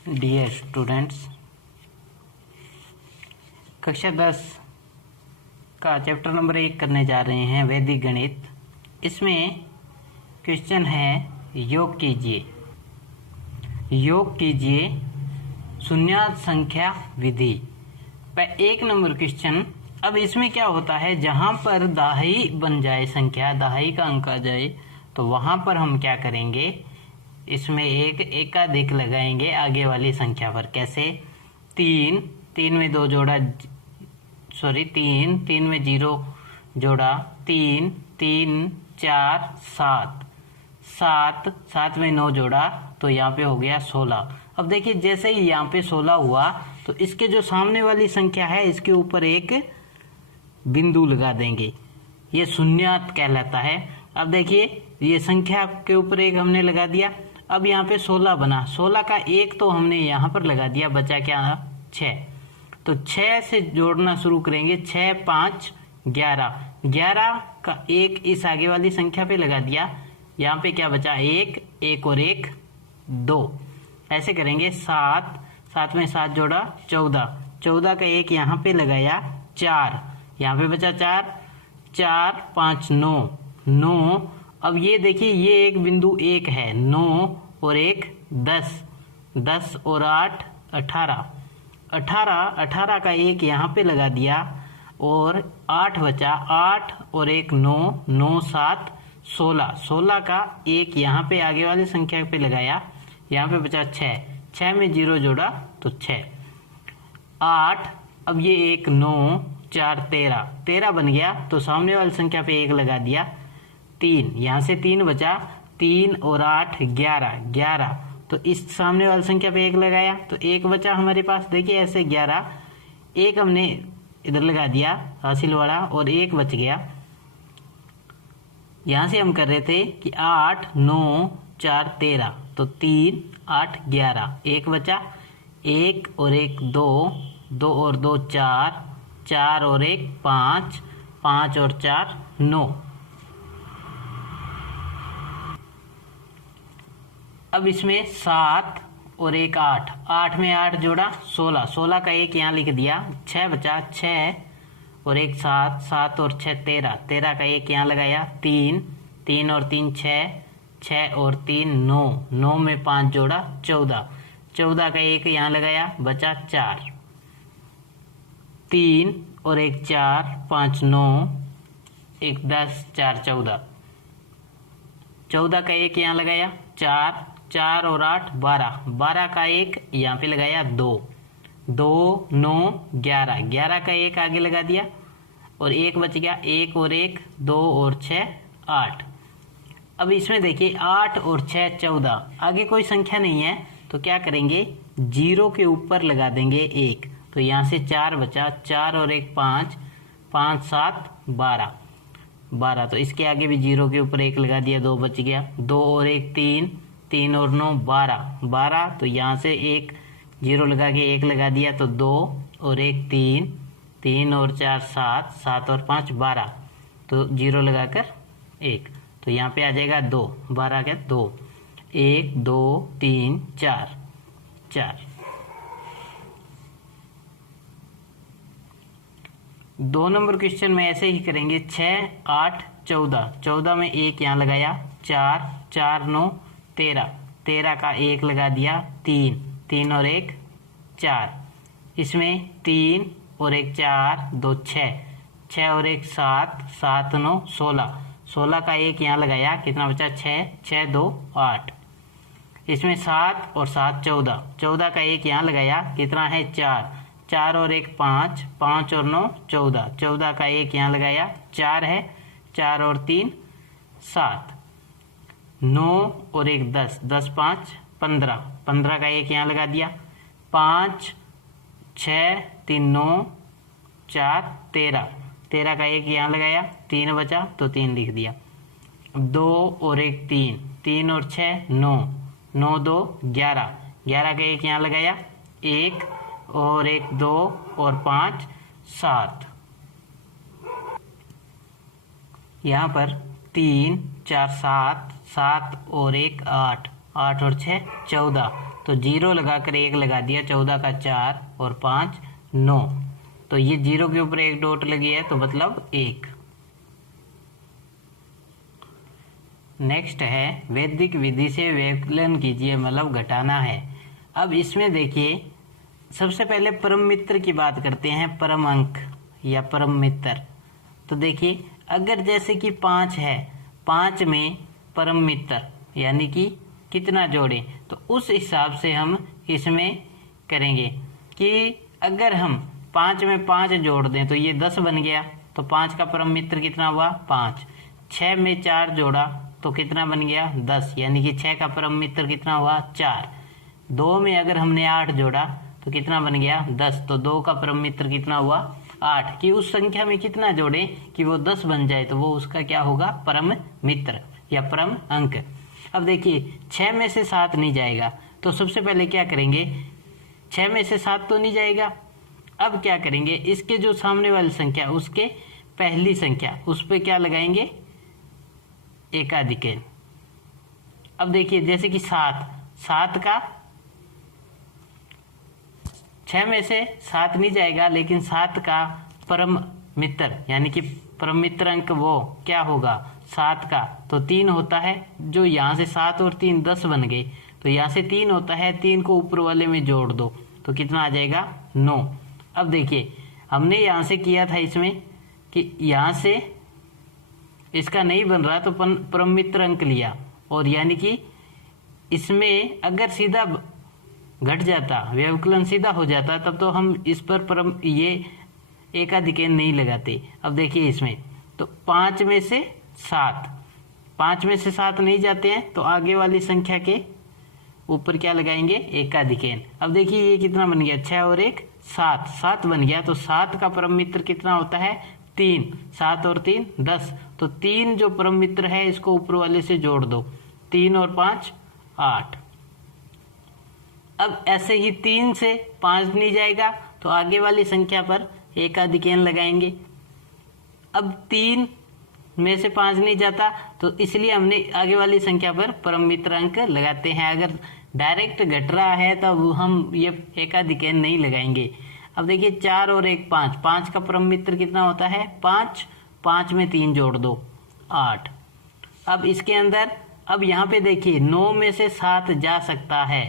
Dear students, कक्षा 10 का chapter number 1 करने जा रहे हैं, वैदिक गणित। इसमें क्वेश्चन है योग कीजिए। योग कीजिए शून्यात संख्या विधि। 1 नंबर क्वेश्चन। अब इसमें क्या होता है, जहां पर दहाई बन जाए संख्या, दहाई का अंक आ जाए, तो वहां पर हम क्या करेंगे, इसमें एक एकाधिक लगाएंगे आगे वाली संख्या पर। कैसे? 3 में 2 जोड़ा, सॉरी 3 में 0 जोड़ा, 3 4 7 में 9 जोड़ा, तो यहाँ पे हो गया 16। अब देखिए, जैसे ही यहाँ पे 16 हुआ तो इसके जो सामने वाली संख्या है इसके ऊपर एक बिंदु लगा देंगे, ये शून्यात कहलाता है। अब देखिए, ये संख्या के ऊपर एक हमने लगा दिया। अब यहाँ पे 16 बना, 16 का एक तो हमने यहाँ पर लगा दिया, बचा क्या? 6। तो 6 से जोड़ना शुरू करेंगे। 6 5 11, 11 का एक इस आगे वाली संख्या पे लगा दिया। यहाँ पे क्या बचा? 1 और 1 2। ऐसे करेंगे। 7 में 7 जोड़ा, 14 का एक यहाँ पे लगाया, 4 यहाँ पे बचा 4 5 9। अब ये देखिए, ये एक बिंदु 1 है, 9 और 1 10 और 8 18 का एक यहाँ पे लगा दिया और 8 बचा, 8 और 1 9 7 16 का एक यहाँ पे आगे वाली संख्या पे लगाया, यहाँ पे बचा 6 में 0 जोड़ा तो 6 8। अब ये 1 9 4 13 बन गया, तो सामने वाली संख्या पे 1 लगा दिया, 3 यहाँ से 3 बचा, 3 और 8 11। तो इस सामने वाली संख्या पे 1 लगाया तो 1 बचा हमारे पास। देखिए ऐसे 11, 1 हमने इधर लगा दिया हासिल वाला और 1 बच गया। यहाँ से हम कर रहे थे कि 8 9 4 13, तो 3 8 11, 1 बचा, 1 और 1 2 और 2 4 और 1 5 और 4 9। अब इसमें 7 और 1 8 में 8 जोड़ा, 16 का एक यहाँ लिख दिया, 6 बचा, 6 और 1 7 और 6 13 का एक यहाँ लगाया, 3 और 3 6 और 3 9 में 5 जोड़ा, 14 का एक यहाँ लगाया, बचा 4, 3 और 1 4 5 9 1 10 4 14 का एक यहाँ लगाया, 4 और 8 12 का एक यहाँ पे लगाया, 2 9 11 का एक आगे लगा दिया और 1 बच गया, 1 और 1 2 और 6 8। अब इसमें देखिए 8 और 6 14, आगे कोई संख्या नहीं है तो क्या करेंगे, 0 के ऊपर लगा देंगे 1, तो यहाँ से 4 बचा, 4 और 1 5 7 12। तो इसके आगे भी 0 के ऊपर 1 लगा दिया, 2 बच गया, 2 और 1 3 और 9 12। तो यहाँ से 1 0 लगा के 1 लगा दिया, तो 2 और 1 3 और 4 7 और 5 12। तो 0 लगाकर 1, तो यहाँ पे आ जाएगा 2, 12 के 2 1 2 3 4। 2 नंबर क्वेश्चन में ऐसे ही करेंगे। 6 8 14 में 1 यहाँ लगाया, 4 9 13 का 1 लगा दिया, 3 और 1 4। इसमें 3 और 1 4 2 6 और 1 7 9 16 का 1 यहाँ लगाया, कितना बचा? 6 2 8। इसमें 7 और 7 14 का 1 यहाँ लगाया, कितना है? 4 और 1 5 और 9 14 का 1 यहाँ लगाया, 4 है, 4 और 3 7, 9 और 1 10 5 15 का 1 यहाँ लगा दिया, 5 6 3 9 4 13 का 1 यहाँ लगाया, 3 बचा तो 3 लिख दिया। 2 और 1 3 और 6 9 2 11 का 1 यहाँ लगाया, 1 और 1 2 और 5 7। यहाँ पर 3 4 7 और 1 8 8 और 6 14, तो 0 लगाकर 1 लगा दिया, 14 का 4 और 5 9, तो ये 0 के ऊपर एक डॉट लगी है तो मतलब 1। नेक्स्ट है वैदिक विधि से व्यवकलन कीजिए, मतलब घटाना है। अब इसमें देखिए सबसे पहले परम मित्र की बात करते हैं, परम अंक या परम मित्र। तो देखिए अगर जैसे कि 5 है, 5 में परम मित्र यानी कि कितना जोड़ें, तो उस हिसाब से हम इसमें करेंगे कि अगर हम 5 में 5 जोड़ दें तो ये 10 बन गया, तो 5 का परम मित्र कितना हुआ 5। 6 में 4 जोड़ा तो कितना बन गया 10, यानी कि 6 का परम मित्र कितना हुआ 4। 2 में अगर हमने 8 जोड़ा तो कितना बन गया 10, तो 2 का परम मित्र कितना हुआ 8। कि उस संख्या में कितना जोड़े कि वो 10 बन जाए, तो वो उसका क्या होगा परम मित्र या परम अंक। अब देखिए 6 में से 7 नहीं जाएगा, तो सबसे पहले क्या करेंगे, 6 में से 7 तो नहीं जाएगा। अब क्या करेंगे, इसके जो सामने वाली संख्या उसके पहली संख्या उस पर क्या लगाएंगे एकाधिक। अब देखिए जैसे कि 7 का 6 में से 7 नहीं जाएगा, लेकिन 7 का परम मित्र यानी कि परम मित्र अंक वो क्या होगा 7 का, तो 3 होता है। जो यहाँ से 7 और 3 10 बन गए, तो यहाँ से 3 होता है, 3 को ऊपर वाले में जोड़ दो तो कितना आ जाएगा 9। अब देखिए हमने यहाँ से किया था इसमें कि यहाँ से इसका नहीं बन रहा तो परम मित्र अंक लिया, और यानी कि इसमें अगर सीधा घट जाता, व्यवकलन सीधा हो जाता, तब तो हम इस पर ये एकाधिकेन नहीं लगाते। अब देखिए इसमें तो 5 में से 7 नहीं जाते हैं, तो आगे वाली संख्या के ऊपर क्या लगाएंगे एकाधिकेन। अब देखिए ये कितना बन गया 6 और 1 7 बन गया, तो 7 का परम मित्र कितना होता है 3। 7 और 3 10, तो 3 जो परम मित्र है इसको ऊपर वाले से जोड़ दो, 3 और 5 8। अब ऐसे ही 3 से 5 नहीं जाएगा, तो आगे वाली संख्या पर एकाधिकेन लगाएंगे। अब 3 में से 5 नहीं जाता, तो इसलिए हमने आगे वाली संख्या पर परम मित्र अंक लगाते हैं। अगर डायरेक्ट घट रहा है तब हम ये एकाधिकेन नहीं लगाएंगे। अब देखिए 4 और 1 5, 5 का परम मित्र कितना होता है 5, 5 में 3 जोड़ दो 8। अब इसके अंदर अब यहाँ पे देखिए 9 में से 7 जा सकता है,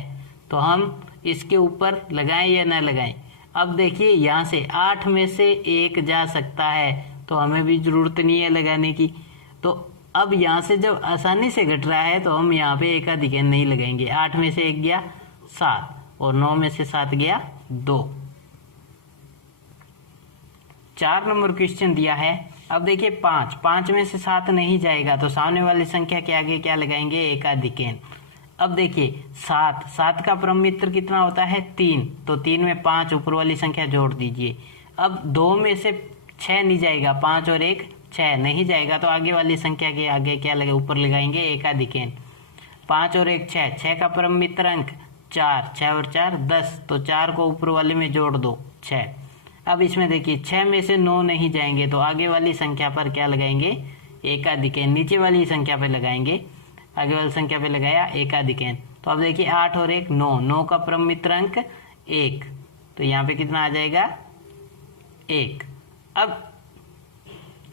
तो हम इसके ऊपर लगाएं या ना लगाएं। अब देखिए यहाँ से 8 में से 1 जा सकता है, तो हमें भी जरूरत नहीं है लगाने की। तो अब यहाँ से जब आसानी से घट रहा है तो हम यहाँ पे एकाधिकेन नहीं लगाएंगे। 8 में से 1 गया 7 और 9 में से 7 गया 2। 4 नंबर क्वेश्चन दिया है। अब देखिए 5 में से 7 नहीं जाएगा, तो सामने वाली संख्या के आगे क्या लगाएंगे एकाधिकेन। अब देखिए 7 का परम मित्र कितना होता है 3, तो 3 में 5 ऊपर वाली संख्या जोड़ दीजिए। अब 2 में से 6 नहीं जाएगा, 5 और 1 6 नहीं जाएगा, तो आगे वाली संख्या के आगे क्या लगे ऊपर लगाएंगे एकाधिकेन। 5 और 1 6, 6 का परम मित्र अंक 4, 6 और 4 10, तो 4 को ऊपर वाले में जोड़ दो 6। अब इसमें देखिए 6 में से 9 नहीं जाएंगे, तो आगे वाली संख्या पर क्या लगाएंगे एकाधिकेन। नीचे वाली संख्या पे लगाएंगे, आगे वाली संख्या पे लगाया एकाधिकेन। तो अब देखिए 8 और 1 9, 9 का परम मित्र अंक 1, तो यहाँ पे कितना आ जाएगा 1। अब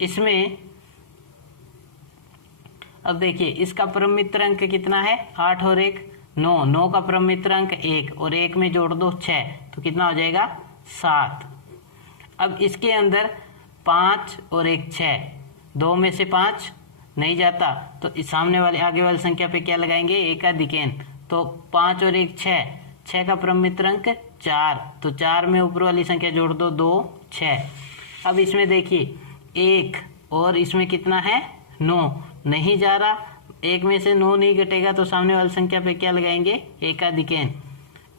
इसमें अब देखिए इसका परम मित्र अंक कितना है 8 और 1 9, 9 का परम मित्र अंक 1 और 1 में जोड़ दो 6, तो कितना हो जाएगा 7। अब इसके अंदर 5 और 1 6, 2 में से 5 नहीं जाता, तो इस सामने वाले आगे वाली संख्या पे क्या लगाएंगे एकाधिकेन। तो 5 और 1 6, 6 का परम मित्र अंक 4, तो 4 में ऊपर वाली संख्या जोड़ दो 2 6। अब इसमें देखिए 1 और इसमें कितना है 9 नहीं जा रहा, 1 में से 9 नहीं घटेगा, तो सामने वाली संख्या पे क्या लगाएंगे एकाधिकेन।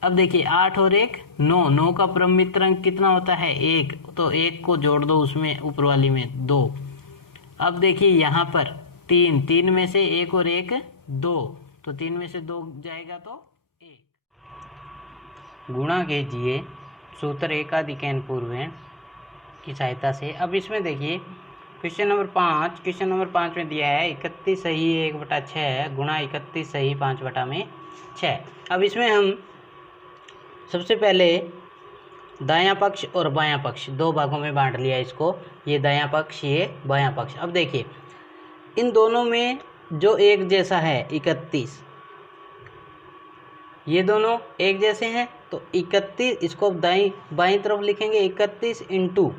अब देखिए 8 और 1 9, 9 का परम मित्र अंक कितना होता है 1, तो 1 को जोड़ दो उसमें ऊपर वाली में 2। अब देखिए यहाँ पर 3 में से 1 और 1 2, तो 3 में से 2 जाएगा तो 1। गुणा कीजिए सूत्र एकाधिकेन पूर्वेण की सहायता से। अब इसमें देखिए क्वेश्चन नंबर 5 में दिया है 31 सही 1/6 गुणा 31 सही 5/में 6। अब इसमें हम सबसे पहले दायां पक्ष और बायां पक्ष दो भागों में बांट लिया इसको, ये दायां पक्ष ये बायां पक्ष। अब देखिए इन दोनों में जो एक जैसा है 31, ये दोनों एक जैसे हैं तो 31 इसको बाईं तरफ लिखेंगे 31 इंटू,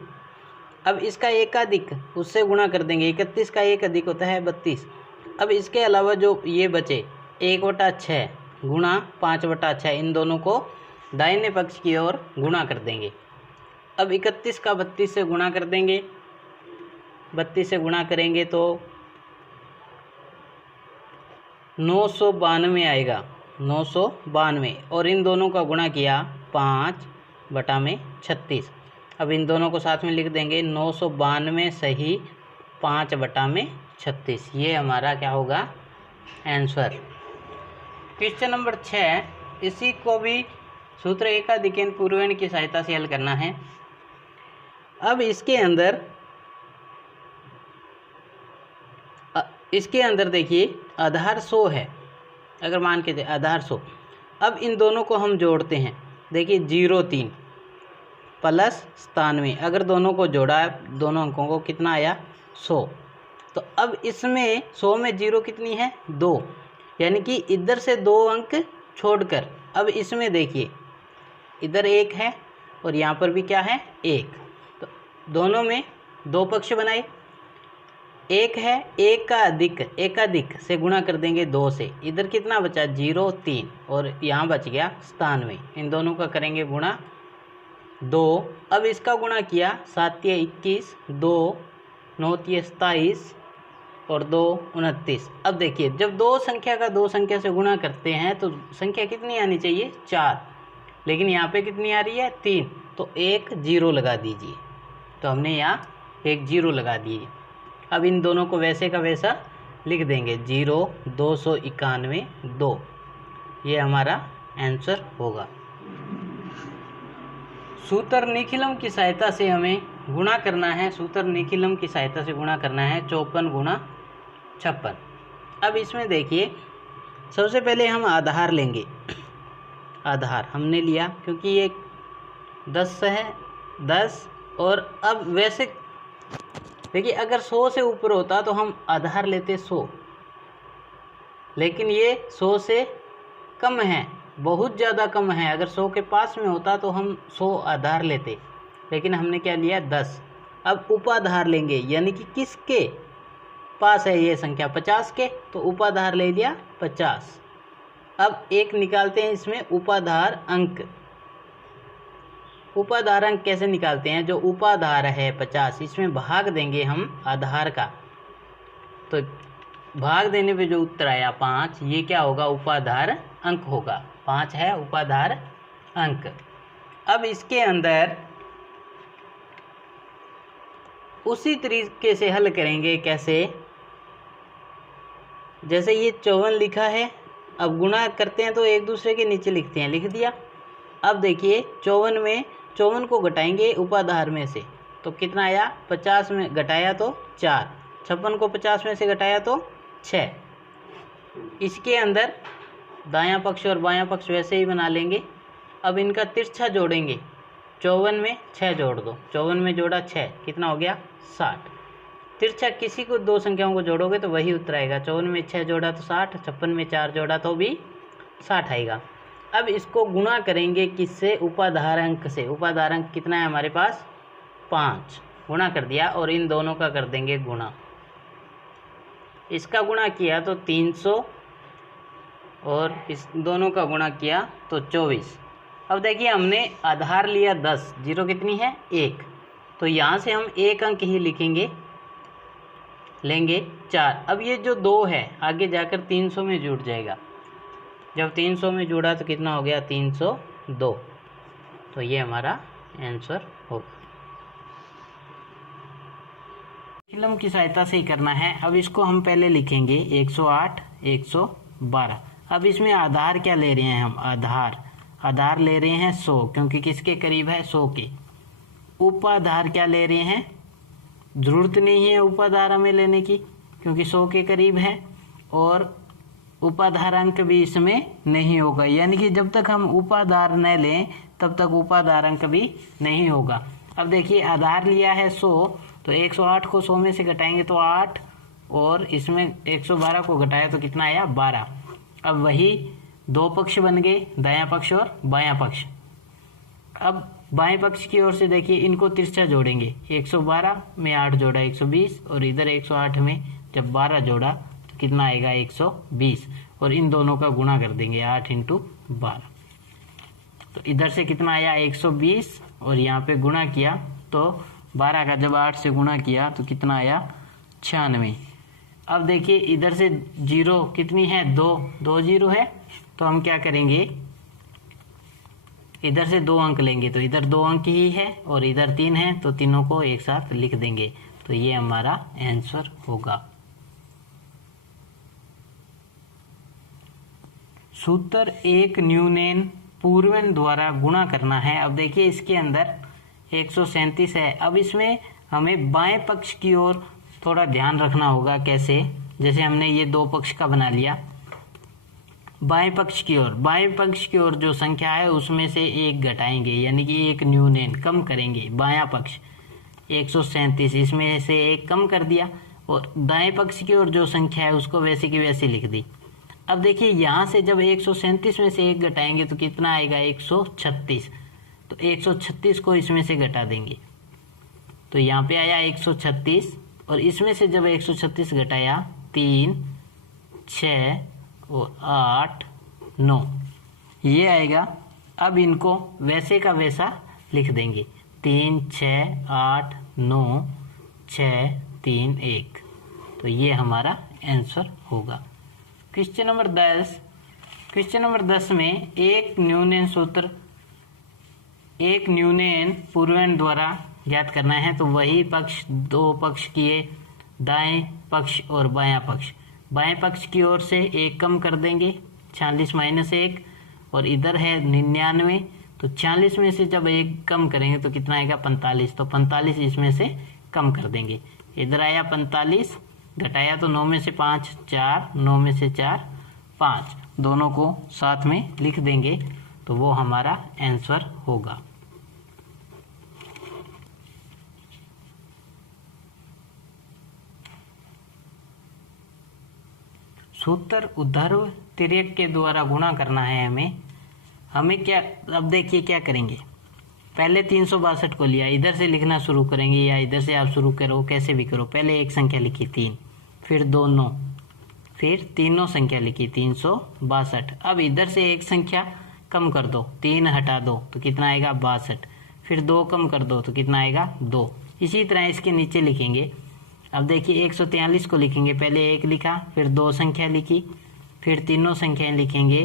अब इसका एक अधिक उससे गुणा कर देंगे, 31 का एक अधिक होता है 32। अब इसके अलावा जो ये बचे 1/6 गुणा 5/6, इन दोनों को दाहिने पक्ष की ओर गुणा कर देंगे। अब 31 का 32 से गुणा कर देंगे, 32 से गुणा करेंगे तो 992 आएगा, 992, और इन दोनों का गुणा किया 5/36। अब इन दोनों को साथ में लिख देंगे 992 सही 5/36, ये हमारा क्या होगा आंसर। क्वेश्चन नंबर 6, इसी को भी सूत्र एकाधिकन पूर्वेण की सहायता से हल करना है। अब इसके अंदर देखिए आधार 100 है, अगर मान के आधार 100। अब इन दोनों को हम जोड़ते हैं, देखिए 03 प्लस 97, अगर दोनों को जोड़ा दोनों अंकों को कितना आया 100। तो अब इसमें 100 में 0 कितनी है 2, यानी कि इधर से 2 अंक छोड़कर अब इसमें देखिए इधर 1 है और यहाँ पर भी क्या है 1, तो दोनों में 2 पक्ष बनाए, 1 है, 1 का एकाधिक से गुणा कर देंगे 2 से, इधर कितना बचा 03 और यहाँ बच गया 97, इन दोनों का करेंगे गुणा 2। अब इसका गुणा किया 7 या 21, 2 9 या 27 और 2 29। अब देखिए जब दो संख्या का दो संख्या से गुणा करते हैं तो संख्या कितनी आनी चाहिए 4, लेकिन यहाँ पे कितनी आ रही है 3, तो एक 0 लगा दीजिए। तो हमने यहाँ एक 0 लगा दिए। अब इन दोनों को वैसे का वैसा लिख देंगे 0 291 2, ये हमारा आंसर होगा। सूत्र निखिलम की सहायता से हमें गुणा करना है, सूत्र निखिलम की सहायता से गुणा करना है 54 गुणा 56। अब इसमें देखिए सबसे पहले हम आधार लेंगे, आधार हमने लिया क्योंकि ये 10 है 10, और अब वैसे देखिए अगर 100 से ऊपर होता तो हम आधार लेते 100, लेकिन ये 100 से कम है, बहुत ज़्यादा कम है। अगर 100 के पास में होता तो हम 100 आधार लेते, लेकिन हमने क्या लिया 10। अब उपाधार लेंगे, यानी कि किसके पास है ये संख्या 50 के, तो उपाधार ले लिया 50। अब एक निकालते हैं इसमें उपाधार अंक। उपाधार अंक कैसे निकालते हैं, जो उपाधार है 50 इसमें भाग देंगे हम आधार का, तो भाग देने पे जो उत्तर आया 5, ये क्या होगा उपाधार अंक होगा, 5 है उपाधार अंक। अब इसके अंदर उसी तरीके से हल करेंगे, कैसे, जैसे ये 54 लिखा है, अब गुणा करते हैं तो एक दूसरे के नीचे लिखते हैं, लिख दिया। अब देखिए 54 में 54 को घटाएंगे उपाधार में से तो कितना आया, 50 में घटाया तो 4, 56 को 50 में से घटाया तो 6। इसके अंदर दायां पक्ष और बायां पक्ष वैसे ही बना लेंगे। अब इनका तिरछा जोड़ेंगे, 54 में 6 जोड़ दो, 54 में जोड़ा 6 कितना हो गया 60। तिरछा किसी को दो संख्याओं को जोड़ोगे तो वही उत्तर आएगा, 54 में 6 जोड़ा तो 60, 56 में 4 जोड़ा तो भी 60 आएगा। अब इसको गुणा करेंगे किससे, उपाधार अंक से। उपाधार अंक कितना है हमारे पास 5, गुणा कर दिया, और इन दोनों का कर देंगे गुणा। इसका गुणा किया तो 300 और इस दोनों का गुणा किया तो 24। अब देखिए हमने आधार लिया 10, 0 कितनी है 1, तो यहाँ से हम एक अंक ही लिखेंगे, लेंगे 4। अब ये जो 2 है आगे जाकर 300 में जुड़ जाएगा, जब 300 में जुड़ा तो कितना हो गया 302, तो ये हमारा आंसर होगा। निखिलम की सहायता से ही करना है। अब इसको हम पहले लिखेंगे 108 112। अब इसमें आधार क्या ले रहे हैं हम, आधार ले रहे हैं 100, क्योंकि किसके करीब है 100 के। उपाधार क्या ले रहे हैं, जरूरत नहीं है उपाधार हमें लेने की क्योंकि 100 के करीब है, और उपाधार अंक भी इसमें नहीं होगा, यानी कि जब तक हम उपाधार न लें तब तक उपाधार अंक भी नहीं होगा। अब देखिए आधार लिया है 100, तो 108 को 100 में से घटाएंगे तो 8, और इसमें 112 को घटाया तो कितना आया 12। अब वही दो पक्ष बन गए, दायां पक्ष और बायां पक्ष। अब बाएं पक्ष की ओर से देखिए इनको तिरछा जोड़ेंगे, 112 में 8 जोड़ा 120, और इधर 108 में जब 12 जोड़ा तो कितना आएगा 120, और इन दोनों का गुणा कर देंगे 8 × 12। तो इधर से कितना आया 120, और यहाँ पे गुणा किया तो 12 का जब 8 से गुणा किया तो कितना आया 96। अब देखिए इधर से जीरो कितनी है 2 जीरो है, तो हम क्या करेंगे इधर से 2 अंक लेंगे, तो इधर 2 अंक ही है और इधर 3 है, तो तीनों को एक साथ लिख देंगे, तो ये हमारा आंसर होगा। सूत्र एक न्यूनैन पूर्वन द्वारा गुणा करना है। अब देखिए इसके अंदर 137 है। अब इसमें हमें बाएं पक्ष की ओर थोड़ा ध्यान रखना होगा। कैसे? जैसे हमने ये दो पक्ष का बना लिया, बाएं पक्ष की ओर जो संख्या है उसमें से एक घटाएंगे, यानी कि एक न्यूनैन कम करेंगे। बायां पक्ष 137, इसमें से एक कम कर दिया, और दाएं पक्ष की ओर जो संख्या है उसको वैसे की वैसे लिख दी। अब देखिए यहाँ से जब 137 में से एक घटाएंगे तो कितना आएगा 136, तो 136 को इसमें से घटा देंगे, तो यहाँ पे आया 136, और इसमें से जब 136 घटाया 3, 6 और 8, 9 ये आएगा। अब इनको वैसे का वैसा लिख देंगे, 3, 6, 8, 9, 6, 3, 1, तो ये हमारा आंसर होगा। Question number 10। क्वेश्चन नंबर 10 में एक न्यूनैन पूर्वन द्वारा ज्ञात करना है। तो वही पक्ष दो पक्ष किए, दाएं पक्ष और बायां पक्ष। बाएं पक्ष की ओर से एक कम कर देंगे, 46 - 1, और इधर है 99, तो 46 में से जब एक कम करेंगे तो कितना आएगा 45, तो 45 इसमें से कम कर देंगे। इधर आया 45, घटाया तो 9 में से 5 4, 9 में से 4 5, दोनों को साथ में लिख देंगे, तो वो हमारा आंसर होगा। सूत्र ऊर्ध्व तिर्यक के द्वारा गुणा करना है हमें क्या। अब देखिए क्या करेंगे, पहले 362 को लिया, इधर से लिखना शुरू करेंगे या इधर से आप शुरू करो, कैसे भी करो। पहले एक संख्या लिखी 3, फिर 2 9, फिर तीनों संख्या लिखी 362। अब इधर से एक संख्या कम कर दो, 3 हटा दो तो कितना आएगा 62, फिर 2 कम कर दो तो कितना आएगा 2। इसी तरह इसके नीचे लिखेंगे। अब देखिए 143 को लिखेंगे, पहले 1 लिखा, फिर 2 संख्या लिखी, फिर तीनों संख्याएं लिखेंगे।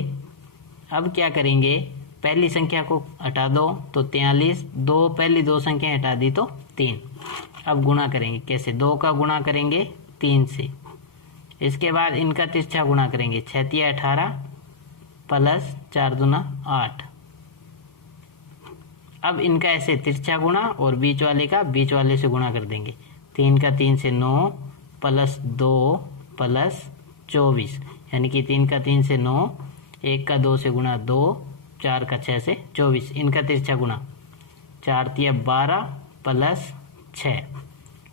अब क्या करेंगे, पहली संख्या को हटा दो तो 43, पहली दो संख्या हटा दी तो 3। अब गुणा करेंगे, कैसे? 2 का गुणा करेंगे 3 से, इसके बाद इनका तिरछा गुणा करेंगे, 6 × 18 प्लस 4 × 8। अब इनका ऐसे तिरछा गुणा और बीच वाले से गुणा कर देंगे, 3 का 3 से 9 प्लस 2 प्लस 24, यानी कि 3 का 3 से 9, 1 का 2 से गुणा 2, 4 का 6 से 24, इनका तिरछा गुणा 4 × 12 प्लस 6,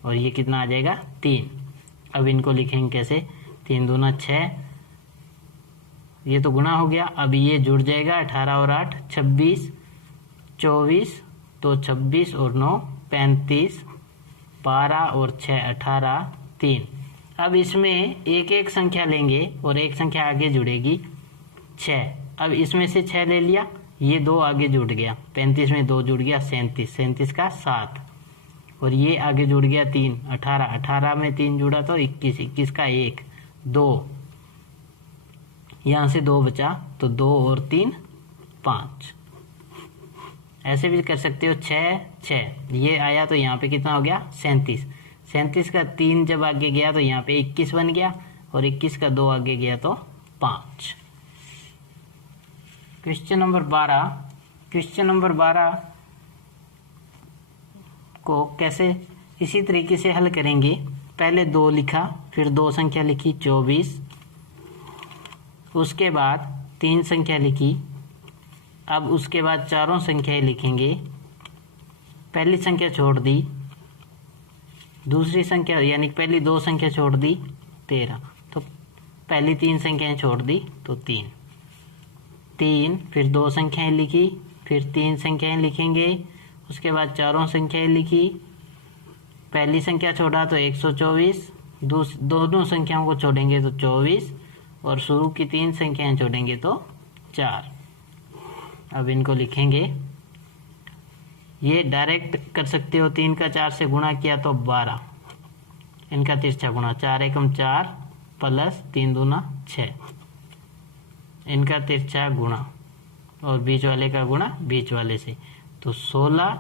और ये कितना आ जाएगा 3। अब इनको लिखेंगे कैसे, 3 दूना 6, ये तो गुणा हो गया। अब ये जुड़ जाएगा, 18 और 8 26, 24 तो 26 और 9 35, 12 और 6 18, 3। अब इसमें एक एक संख्या लेंगे और एक संख्या आगे जुड़ेगी 6। अब इसमें से 6 ले लिया, ये 2 आगे जुड़ गया, 35 में 2 जुड़ गया 37, 37 का 7, और ये आगे जुड़ गया 3, 18, 18 में 3 जुड़ा तो 21, 21 का 1, 2, यहाँ से 2 बचा तो 2 और 3 5। ऐसे भी कर सकते हो, 6 6 ये आया तो यहाँ पे कितना हो गया 37, 37 का 3 जब आगे गया तो यहाँ पे 21 बन गया, और 21 का 2 आगे गया तो 5। Question number 12। क्वेश्चन नंबर 12 को कैसे इसी तरीके से हल करेंगे। पहले 2 लिखा, फिर 2 संख्या लिखी 24, उसके बाद 3 संख्या लिखी। अब उसके बाद चारों संख्याएं लिखेंगे। पहली संख्या छोड़ दी, दूसरी संख्या यानी पहली 2 संख्या छोड़ दी 13, तो पहली 3 संख्याएं छोड़ दी तो 3, फिर 2 संख्याएं लिखी, फिर 3 संख्याएं लिखेंगे। उसके बाद चारों संख्याएं लिखी। पहली संख्या छोड़ा तो 124, दोनों संख्याओं को छोड़ेंगे तो 24, और शुरू की 3 संख्याएं छोड़ेंगे तो 4। अब इनको लिखेंगे। ये डायरेक्ट कर सकते हो, 3 का 4 से गुणा किया तो 12, इनका तिरछा गुणा 4 एकम 4 प्लस 3 दूना 6, इनका तिरछा गुणा और बीच वाले का गुणा बीच वाले से, तो 16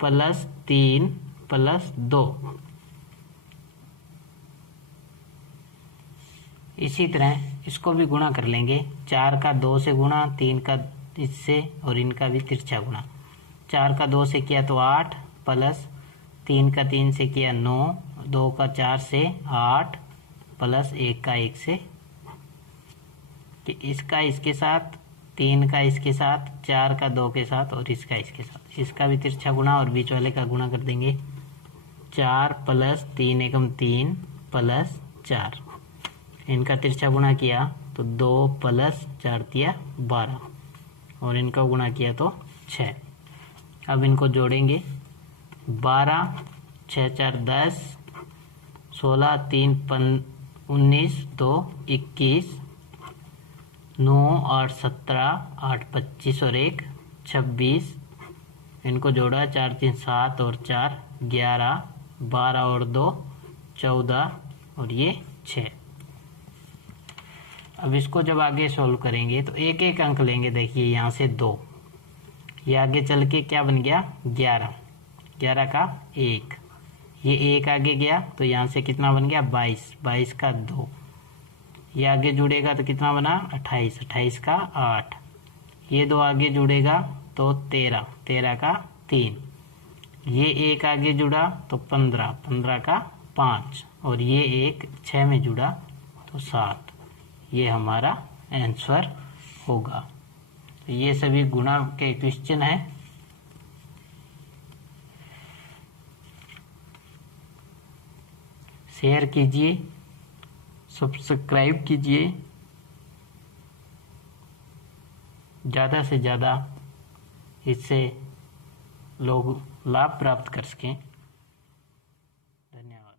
प्लस 3 प्लस 2। इसी तरह इसको भी गुणा कर लेंगे। 4 का 2 से गुणा, 3 का इससे और इनका भी तिरछा गुणा। 4 का 2 से किया तो 8 प्लस 3 का 3 से किया 9, 2 का 4 से 8 प्लस 1 का 1 से, इसका इसके साथ, 3 का इसके साथ, 4 का 2 के साथ और इसका इसके साथ, इसका भी तिरछा गुणा और बीच वाले का गुणा कर देंगे। 4 प्लस 3 एकम 3 प्लस 4, इनका तिरछा गुणा किया तो 2 प्लस 4 दिया 12, और इनका गुणा किया तो 6। अब इनको जोड़ेंगे। 12 6 4 10, 16 3 19 2 21, 9 8 17, 8 25 और 1 26, इनको जोड़ा 4 3 7 और 4 11, 12 और 2 14 और ये 6। अब इसको जब आगे सॉल्व करेंगे तो एक एक अंक लेंगे। देखिए यहाँ से 2, ये आगे चल के क्या बन गया 11, 11 का 1, ये 1 आगे गया तो यहाँ से कितना बन गया 22, 22 का 2, ये आगे जुड़ेगा तो कितना बना 28, 28 का 8, ये 2 आगे जुड़ेगा तो 13, 13 का 3, ये 1 आगे जुड़ा तो 15, 15 का 5, और ये 1 6 में जुड़ा तो 7। ये हमारा आंसर होगा। तो ये सभी गुणा के क्वेश्चन है। शेयर कीजिए, सब्सक्राइब कीजिए, ज़्यादा से ज़्यादा इससे लोग लाभ प्राप्त कर सकें। धन्यवाद।